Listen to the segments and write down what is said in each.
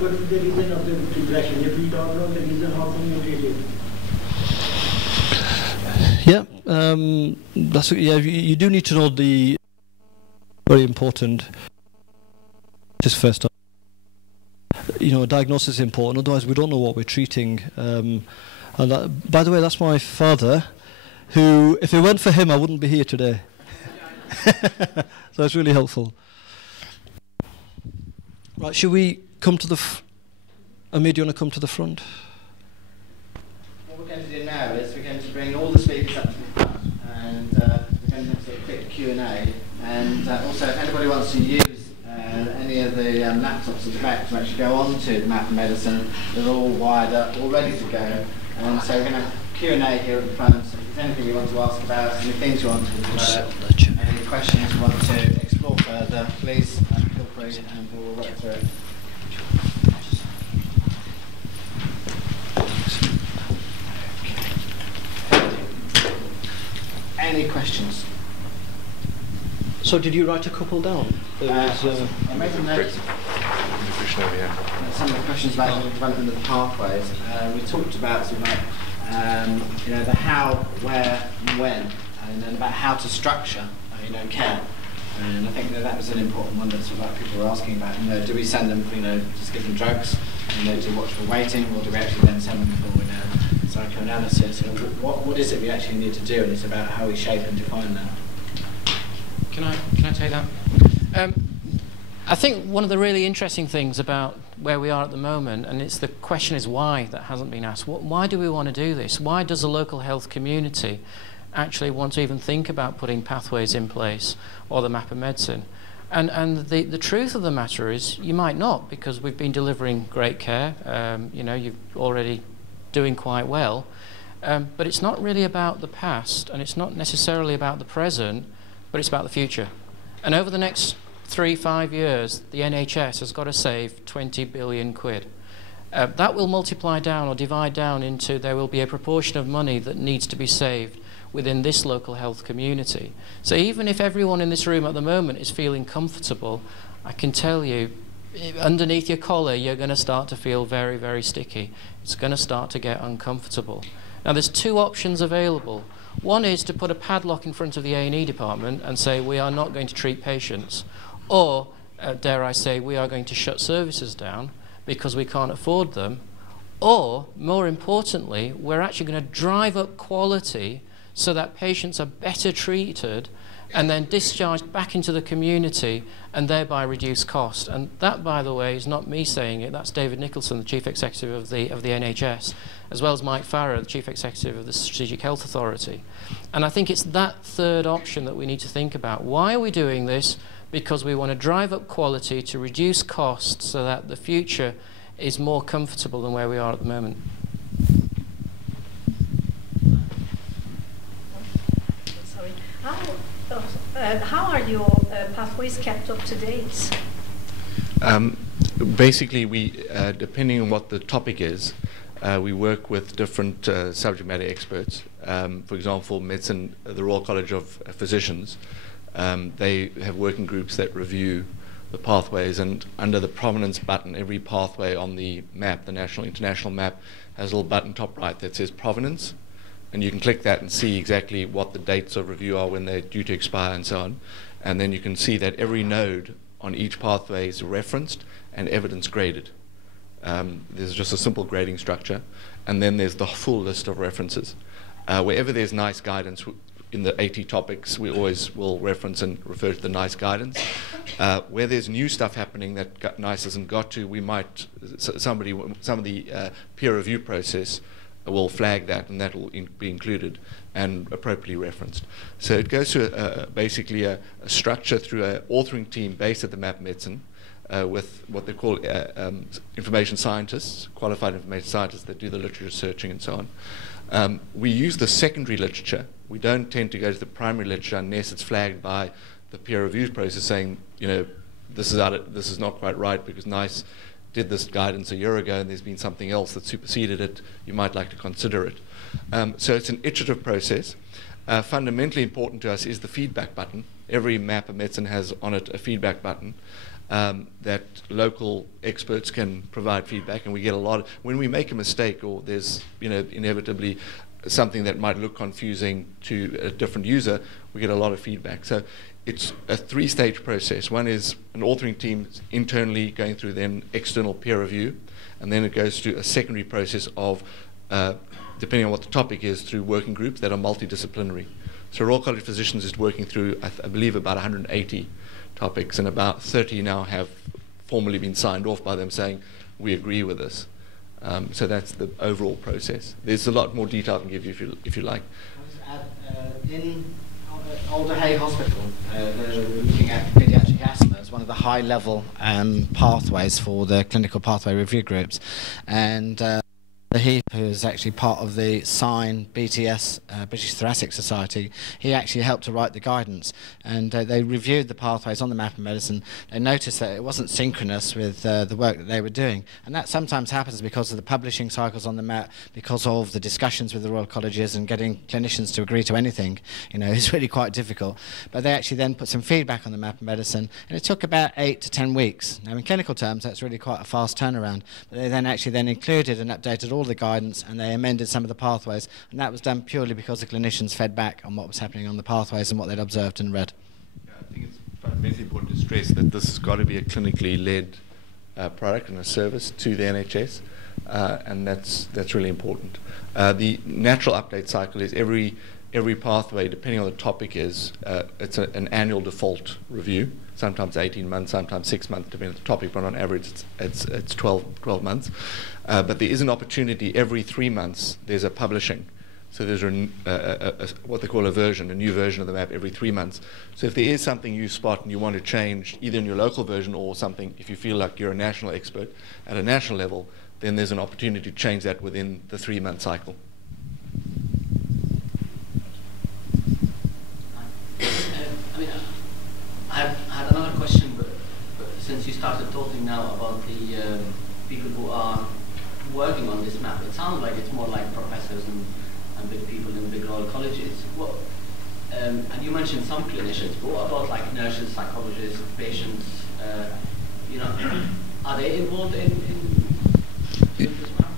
what is the reason of the regression? If we don't know the reason, how can we treat it? Yeah, you do need to know the very important. Just first, diagnosis is important. Otherwise, we don't know what we're treating. And by the way, that's my father, who, if it weren't for him, I wouldn't be here today. So it's really helpful. Right, should we come to the Amir, do you want to come to the front? What we're going to do now is we're going to bring all the speakers up to the front, and we're going to do a quick Q&A. And also, if anybody wants to use any of the laptops at the back to actually go on to the Map of Medicine, they're all wired up, all ready to go. And so we're going to have Q&A here at the front. So if there's anything you want to ask about, any things you want to develop, any questions you want to explore further, please feel free and we'll work through it. Any questions? So did you write a couple down? I made some notes. Some of the questions about the development of the pathways. We talked about sort of like, the how, where, and when, and then about how to structure, care. And I think that was an important one that sort of like people were asking about. Do we send them, just give them drugs, to watch for waiting, or do we actually then send them for psychoanalysis? What is it we actually need to do? And it's about how we shape and define that. Can I take that? I think one of the really interesting things about where we are at the moment, and it's the question is why that hasn't been asked. Why do we want to do this? Why does the local health community actually want to even think about putting pathways in place or the map of medicine? And the truth of the matter is you might not, because we've been delivering great care. You're already doing quite well. But it's not really about the past, and it's not necessarily about the present, but it's about the future. And over the next 3-5 years, the NHS has got to save 20 billion quid. That will multiply down or divide down into there will be a proportion of money that needs to be saved within this local health community. So even if everyone in this room at the moment is feeling comfortable, I can tell you, underneath your collar, you're going to start to feel very, very sticky. It's going to start to get uncomfortable. Now, there's two options available. One is to put a padlock in front of the A&E department and say, we are not going to treat patients. Or, dare I say, we are going to shut services down because we can't afford them. Or, more importantly, we're actually going to drive up quality so that patients are better treated and then discharged back into the community and thereby reduce cost. And that, by the way, is not me saying it. That's David Nicholson, the Chief Executive of the NHS, as well as Mike Farrer, the Chief Executive of the Strategic Health Authority. And I think it's that third option that we need to think about. Why are we doing this? Because we want to drive up quality to reduce costs so that the future is more comfortable than where we are at the moment. Sorry. How are your pathways kept up to date? Basically, we, depending on what the topic is, we work with different subject matter experts. For example, medicine, the Royal College of Physicians, they have working groups that review the pathways, and under the provenance button, every pathway on the map, the national international map, has a little button top right that says provenance, and you can click that and see exactly what the dates of review are, when they're due to expire and so on. And then you can see that every node on each pathway is referenced and evidence graded. There's just a simple grading structure, and then there's the full list of references. Wherever there's NICE guidance in the 80 topics, we always will reference and refer to the NICE guidance. Where there's new stuff happening that NICE hasn't got to, we might, some of the peer review process will flag that, and that will be included and appropriately referenced. So it goes to basically a structure through an authoring team based at the Map Medicine, with what they call information scientists, qualified information scientists that do the literature searching and so on. We use the secondary literature. We don't tend to go to the primary literature unless it's flagged by the peer review process saying, this is not quite right because NICE did this guidance a year ago and there's been something else that superseded it. You might like to consider it. So it's an iterative process. Fundamentally important to us is the feedback button. Every map of medicine has on it a feedback button. that local experts can provide feedback, and we get a lot when we make a mistake or there's inevitably something that might look confusing to a different user, we get a lot of feedback. So it's a three-stage process. One is an authoring team internally going through then external peer review, and then it goes to a secondary process of, depending on what the topic is, through working groups that are multidisciplinary. So Royal College of Physicians is working through, I believe, about 180 topics, and about 30 now have formally been signed off by them saying, we agree with this. So that's the overall process. There's a lot more detail I can give you if you like. In Alder Hey Hospital, they're looking at pediatric asthma as one of the high-level pathways for the clinical pathway review groups. And he, who is actually part of the SIGN BTS, British Thoracic Society, he actually helped to write the guidance. And they reviewed the pathways on the map of medicine. They noticed that it wasn't synchronous with the work that they were doing. And that sometimes happens because of the publishing cycles on the map, because of the discussions with the Royal Colleges, and getting clinicians to agree to anything, is really quite difficult. But they actually then put some feedback on the map of medicine, and it took about 8 to 10 weeks. Now, in clinical terms, that's really quite a fast turnaround. But they then actually included and updated all the guidance, and they amended some of the pathways, and that was done purely because the clinicians fed back on what was happening on the pathways and what they'd observed and read. Yeah, I think it's fundamentally important to stress that this has got to be a clinically led product and a service to the NHS, and that's really important. The natural update cycle is every pathway, depending on the topic, it's an annual default review. Sometimes 18 months, sometimes 6 months, depending on the topic, but on average it's 12 months. But there is an opportunity every 3 months. There's a publishing. So there's what they call a new version of the map every 3 months. So if there is something you spot and you want to change, either in your local version or something, if you feel like you're a national expert at a national level, then there's an opportunity to change that within the 3-month cycle. I had another question, but since you started talking now about the people who are working on this map, it sounds like it's more like professors and big people in big Royal Colleges. And you mentioned some clinicians, but what about like nurses, psychologists, patients? Are they involved in this map?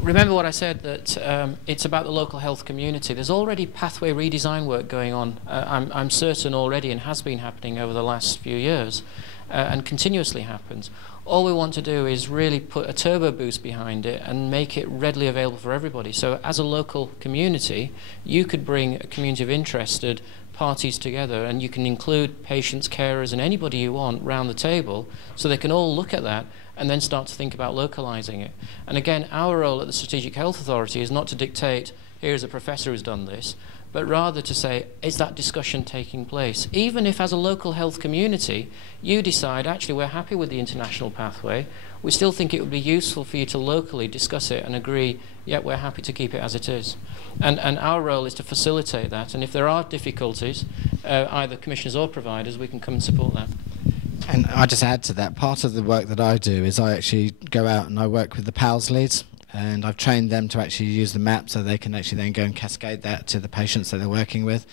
Remember what I said, that it's about the local health community. There's already pathway redesign work going on, I'm certain already, and has been happening over the last few years, and continuously happens. All we want to do is really put a turbo boost behind it and make it readily available for everybody. So as a local community, you could bring a community of interested parties together, and you can include patients, carers, and anybody you want round the table, so they can all look at that and then start to think about localizing it. And again, our role at the Strategic Health Authority is not to dictate, here's a professor who's done this, but rather to say, is that discussion taking place? Even if as a local health community, you decide, actually, we're happy with the international pathway, we still think it would be useful for you to locally discuss it and agree, yeah, we're happy to keep it as it is. And our role is to facilitate that, and if there are difficulties, either commissioners or providers, we can come and support that. And I just add to that, part of the work that I do is I actually go out and I work with the PALS leads, and I've trained them to actually use the map so they can actually then go and cascade that to the patients that they're working with.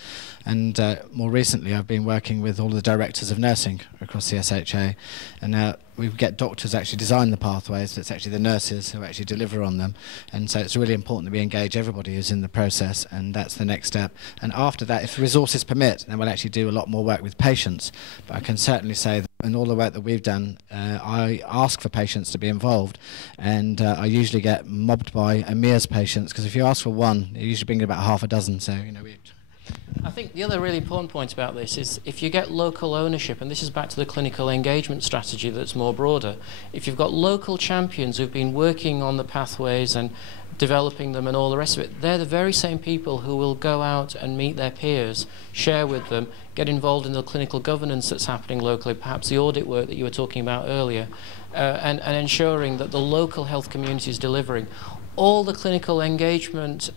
And more recently I've been working with all the directors of nursing across the SHA, and we get doctors actually design the pathways, but it's actually the nurses who actually deliver on them. And so it's really important that we engage everybody who's in the process, and that's the next step. And after that, if resources permit, then we'll actually do a lot more work with patients. But I can certainly say that in all the work that we've done, I ask for patients to be involved, and I usually get mobbed by EMEA's patients, because if you ask for one, you usually bring in about half a dozen. So, I think the other really important point about this is if you get local ownership, and this is back to the clinical engagement strategy that's more broader, if you've got local champions who've been working on the pathways and developing them and all the rest of it, they're the very same people who will go out and meet their peers, share with them, get involved in the clinical governance that's happening locally, perhaps the audit work that you were talking about earlier, and ensuring that the local health community is delivering. All the clinical engagement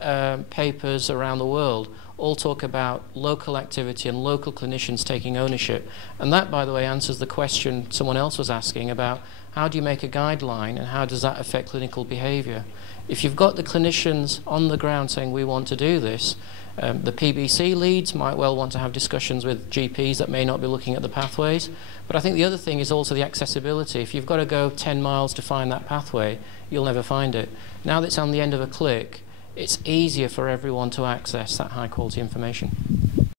papers around the world all talk about about local activity and local clinicians taking ownership. And that, by the way, answers the question someone else was asking about how do you make a guideline and how does that affect clinical behaviour. If you've got the clinicians on the ground saying we want to do this, the PBC leads might well want to have discussions with GPs that may not be looking at the pathways. But I think the other thing is also the accessibility. If you've got to go 10 miles to find that pathway, you'll never find it. Now that it's on the end of a click, it's easier for everyone to access that high quality information.